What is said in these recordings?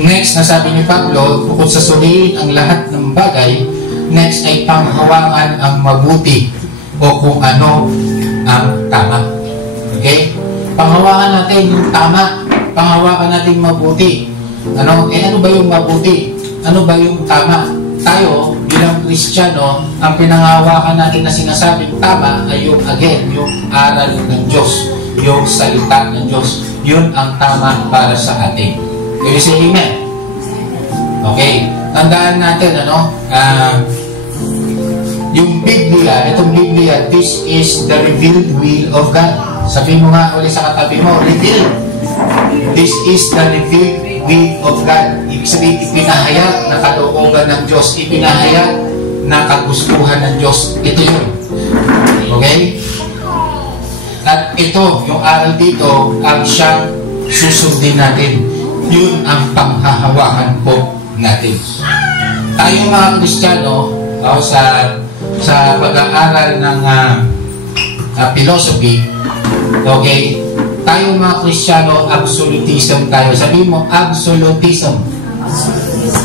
Next, nasabi ni Pablo, bukod sa suriin ang lahat ng bagay, next ay panghawakan ang mabuti o kung ano ang tama. Okay? Panghawakan natin yung tama. Panghawakan natin mabuti. Ano ba yung mabuti? Ano ba yung tama? Tayo, bilang Kristiyano, ang pinanghawakan natin na sinasabing tama ay yung yung aral ng Diyos, yung salita ng Diyos. Yun ang tama para sa atin. Can you say amen? Okay. Tandaan natin, yung Biblia, itong Biblia, this is the revealed will of God. Sabihin mo nga ulit sa katabi mo, revealed. This is the revealed will of God. Ibig sabihin, ipinahayag na kalooban ng Diyos, ipinahayag na kagustuhan ng Diyos. Ito yun. Okay? At ito, yung aral dito, ang siyang susundin natin. Yun ang panghahawakan po natin. Tayong mga Kristiyano, sa pag-aaral ng philosophy, okay, tayong mga Kristiyano, absolutism tayo. Sabihin mo, absolutism.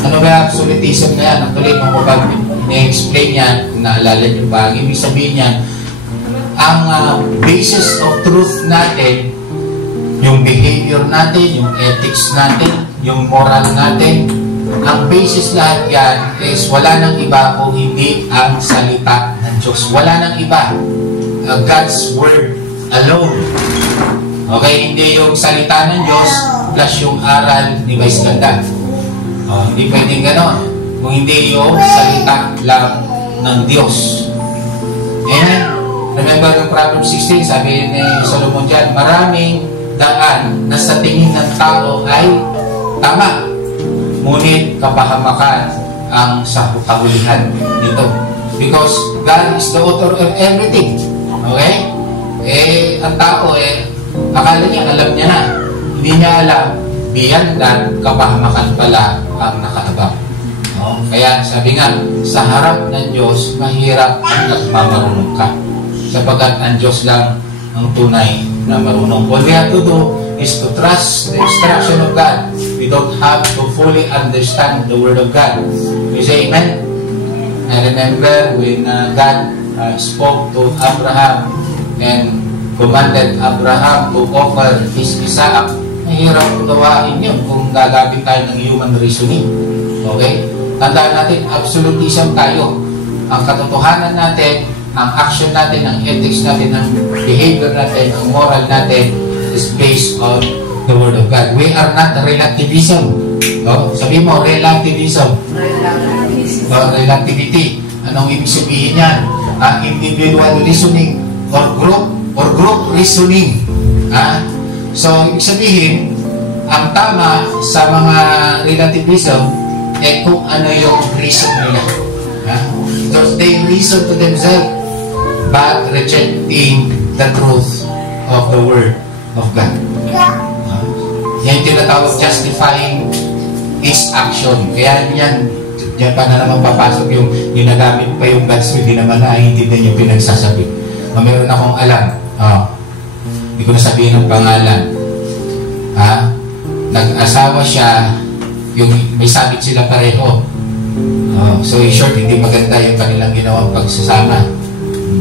Ano ba absolutism na yan? Actually, kung kapag i-explain yan, kung naalala nyo ba, ang ibig sabihin yan, ang basis of truth natin, yung behavior natin, yung ethics natin, yung moral natin, ang basis lahat yan is wala nang iba kung hindi ang salita ng Diyos. Wala nang iba. God's Word alone. Okay, hindi yung salita ng Diyos plus yung aral ni Vice Ganda. Hindi pwedeng ganon. Kung hindi yung salita lang ng Diyos. Amen. Remember yung Proverbs 16, sabi ni Solomon dyan, maraming daan na sa tingin ng tao ay tama. Ngunit kapahamakan ang kahulihan nito. Because God is the author of everything. Okay? Ang tao akala niya, alam niya na. Hindi niya alam, beyond that, kapahamakan pala ang nakaabang. Kaya sabi nga, sa harap ng Diyos, mahirap at mamarunong ka. Sapagat ang Diyos lang ang tunay na marunong. All we have to do is to trust the instruction of God. We don't have to fully understand the Word of God. We say amen? I remember when God spoke to Abraham and commanded Abraham to offer his Isaac. Mahirap gawain yun kung gagamit tayo ng human reasoning. Okay? Tandaan natin, absolutism tayo. Ang katotohanan natin, ang action natin, ang ethics natin, ang behavior natin, ang moral natin is based on the Word of God. We are not relativism. Sabi mo, relativism. Relativity. Anong ibig sabihin yan? Individual reasoning or group reasoning. So, ibig sabihin, ang tama sa mga relativism kung ano yung reason nila. Because they reason to themselves but rejecting the truth of the Word of God. Yan tinatawag justifying his action. Kaya yan pa na naman papasok yung ginagamit pa yung God's will, hindi naman naiintindihan yung pinagsasabi. Meron akong alam, hindi ko nasabihin ng pangalan, nag-asawa siya, yung may sabit sila pareho. So in short, hindi maganda yung kanilang ginawang pagsasama.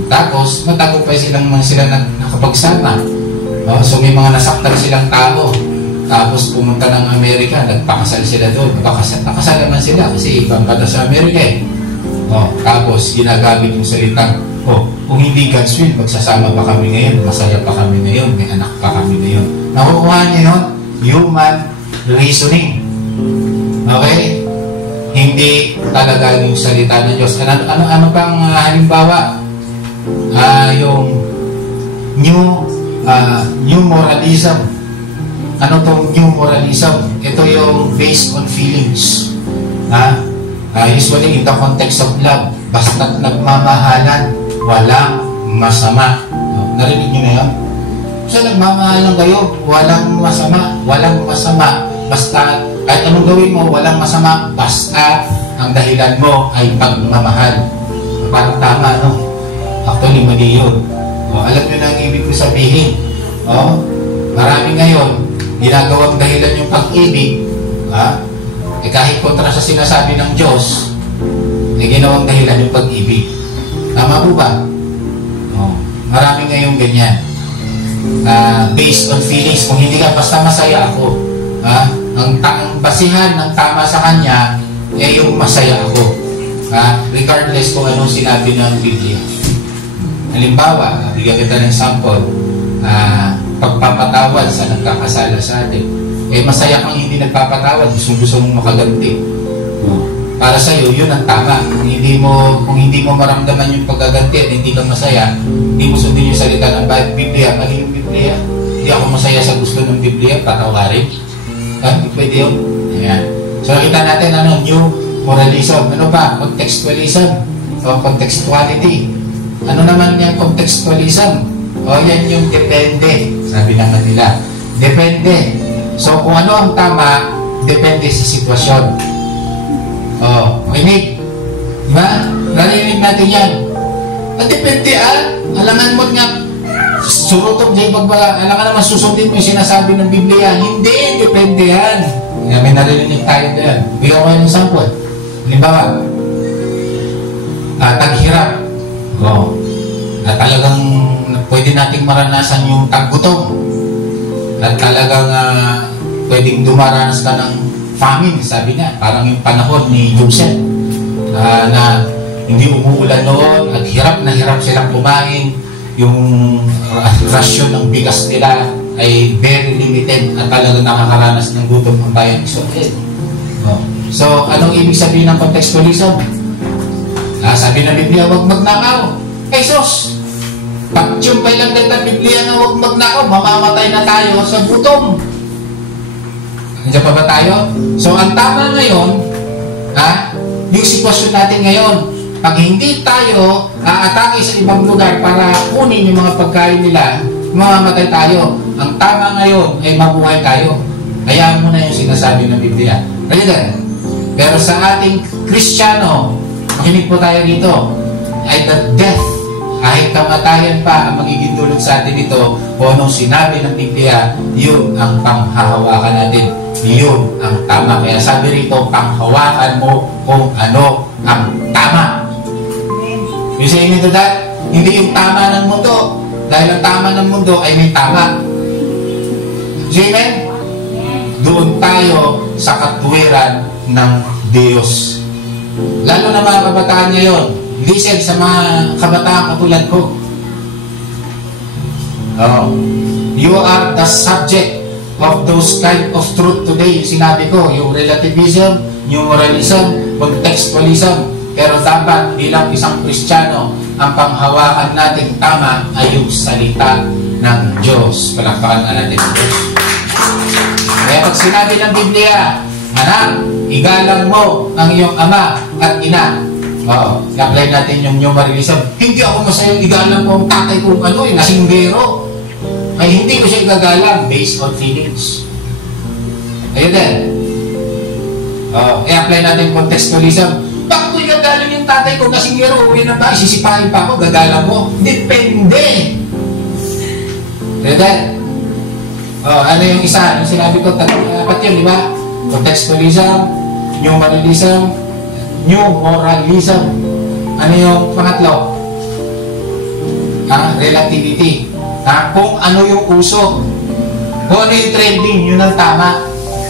Tapos, matagumpay sila nakapagsama. So may mga nasaktan silang tao. Tapos pumunta ng Amerika, nagpakasal sila doon. Nakasal naman sila kasi ibang bata sa Amerika Tapos ginagamit yung salitang, kung hindi God's will, magsasama pa kami ngayon, masaya pa kami ngayon, may anak pa kami ngayon. Nakukuha niyo yun? Human reasoning. Okay? Hindi talaga yung salita ng Diyos. Ano pang halimbawa? Yung new moralism. Ano tong new moralism? Ito yung based on feelings. Usually in the context of love, basta't nagmamahalan, walang masama. Narinig niyo na yun? So nagmamahalan kayo, walang masama. Walang masama. Basta, kahit anong gawin mo, walang masama. Basta ang dahilan mo ay pagmamahal. Parang tama, no? Actually, mali yun. Alam nyo na ang ibig ko sabihin. Marami ngayon, ginagawang dahilan yung pag-ibig, kahit kontra sa sinasabi ng Diyos, ay ginawang dahilan yung pag-ibig. Tama po ba? Marami ngayong ganyan. Based on feelings. Kung hindi ka, basta masaya ako. Ang basihan ng tama sa kanya ay yung masaya ako. Regardless kung anong sinabi ng Biblia. Halimbawa, bigyan kita ng sample, pagpapatawad sa nagkakasala sa atin. Masaya kang hindi nagpapatawad, gusto mong makaganti. Para sa iyo, yun ang tama. Kung hindi mo maramdaman yung paggaganti at hindi ka masaya, hindi mo sundin yung salita ng Biblia, mali yung Biblia. Hindi ako masaya sa gusto ng Biblia, patawarin. Hindi pwede yun. Ayan. So nakita natin, new moralism. Ano ba? Contextualism o contextuality. Ano naman yung contextualism? Yan yung depende. Sabi naman nila. Depende. So kung ano ang tama, depende sa sitwasyon. Makinig. Diba? Narinig natin yan. Dependean. Alangan mo nga, surutog dyan alangan naman susundin mo yung sinasabi ng Biblia. Hindi, dependean. May narinig tayo dyan. Bigyan ko kayo ng sample. Halimbawa, taghirap. Na talagang pwede nating maranasan yung taggutom. At talagang pwedeng dumaranas ka ng famine, sabi niya. Parang yung panahon ni Joseph na hindi umuulan noon at hirap na hirap silang kumain. Yung rasyon ng bigas nila ay very limited at talagang nakakaranas ng gutom ang bayan ni Israel. So, anong ibig sabihin ng contextualism? Sabi ng Biblia, huwag magnakaw. Sus! Pagtsumpay lang din ng Biblia na huwag magnakaw, mamamatay na tayo sa gutom. Nandiyan pa ba tayo? So, ang tama ngayon, yung sitwasyon natin ngayon, pag hindi tayo aatake sa ibang lugar para kunin yung mga pagkain nila, mamamatay tayo. Ang tama ngayon ay mabuhay tayo. Hayaan mo na yung sinasabi ng Biblia. Pero sa ating Kristiyano, makinig po tayo dito, ay the death, kahit kamatayan pa ang magiging dulot sa atin ito, kung anong sinabi ng Biblia, yun ang panghahawakan natin. Yun ang tama. Kaya sabi rito, panghawakan mo kung ano ang tama. You say amen to that? Hindi yung tama ng mundo. Dahil ang tama ng mundo ay may tama. You amen? Doon tayo sa katuwiran ng Diyos. Lalo na mga kabataan ngayon, listen sa mga kabataan katulad ko. You are the subject of those kind of truth today. Yung sinabi ko, yung relativism, yung moralism, contextualism. Pero dapat bilang isang Kristiyano, ang panghawakan natin tama ay yung salita ng Diyos. Palakpakan na natin ang Diyos. Kaya pag sinabi ng Biblia, anak, igalang mo ang iyong ama at ina. I-apply natin yung moralism. Hindi ako masayang igalang mo ang tatay kong nasinggero. Ay hindi ko siya igagalang based on feelings. Ayun din. I-apply natin contextualism. Bakit ko igagalang yung tatay ko nasinggero? Uwi na ba? Isisipahin pa ako, gagalang mo. Depende. Ayun din. Ano yung isa? Yung sinabi ko, dapat yun, di ba? Contextualism, new moralism. Ano yung pangatlo? Relativity. Kung ano yung uso. Kung ano yung trending, yun ang tama.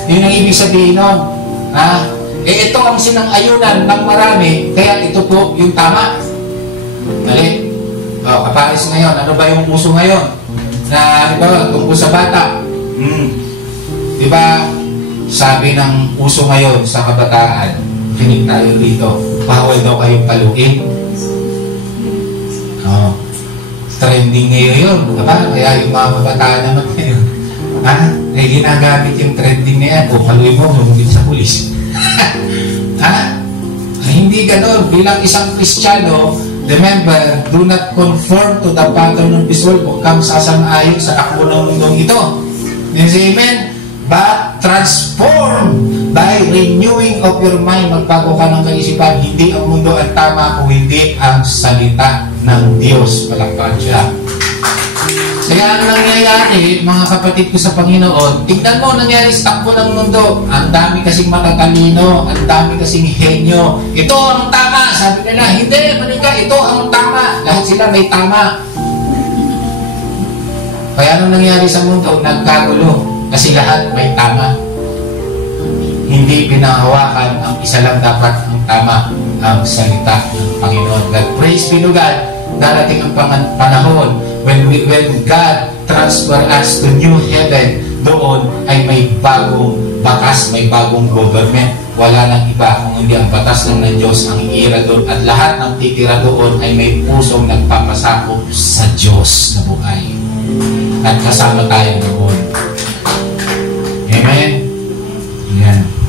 Yun ang ibig sabihin nun. Ito ang sinang-ayunan ng marami, kaya ito po yung tama. Dali. Kapares ngayon, ano ba yung uso ngayon? Di ba, tungkol sa bata. Di ba, sabi ng uso ngayon sa kabataan, kinig tayo dito, bawal daw kayong paluin. Trending ngayon yun. Diba? Kaya yung mga kabataan naman ngayon, ay ginagamit yung trending na yan. Paluin mo, lumugin sa pulis. Hindi ganun. Bilang isang Kristiyano, remember, do not conform to the pattern of this world. Huwag kang sasang-ayon sa takbo ng mundong ito. Amen? But transform by renewing of your mind. Magbago ka ng kaisipan. Hindi ang mundo ang tama kung hindi ang salita ng Diyos. Palakpakan siya. Kaya ang nangyayari, mga kapatid ko sa Panginoon, tignan mo nangyari sa takbo ng mundo. Ang dami kasing matatalino, ang dami kasing henyo. Ito ang tama, sabi nila. Hindi, mali ka, ito ang tama. Lahat sila may tama. Kaya anong nangyari sa mundo? Nagkagulo. Kasi lahat may tama. Hindi pinahawakan ang isa lang dapat ang tama, ang salita ng Panginoon. God, praise be to God. Darating ang panahon when God transfer us to new heaven, doon ay may bagong batas, may bagong government. Wala nang iba kung hindi ang batas lang ng Diyos ang iira doon. At lahat ng titira doon ay may pusong nagpapasakop sa Diyos na buhay. At kasama tayo doon. Amen? Amen.